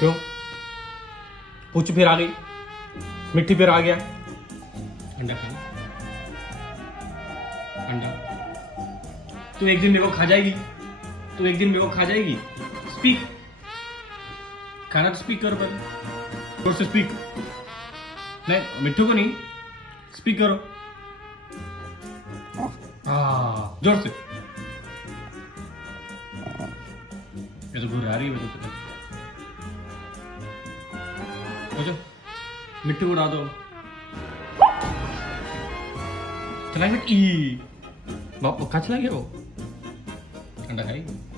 क्यों? पूछ फिर आ गई, मिट्टी फिर आ गया। अंडा खाना, अंडा। तू एक दिन मेरे को खा जाएगी, तू एक दिन मेरे को खा जाएगी। स्पीक, खाना तो स्पीक करो पहले, जोर से स्पीक। नहीं, मिट्टू को नहीं, स्पीक करो। जोर से। ये तो घुरा रही है मेरे को। हो जाओ, मिट्टू उड़ा दो। चला गया, ई बाप कहाँ चला गया वो? अंडा खाएगी।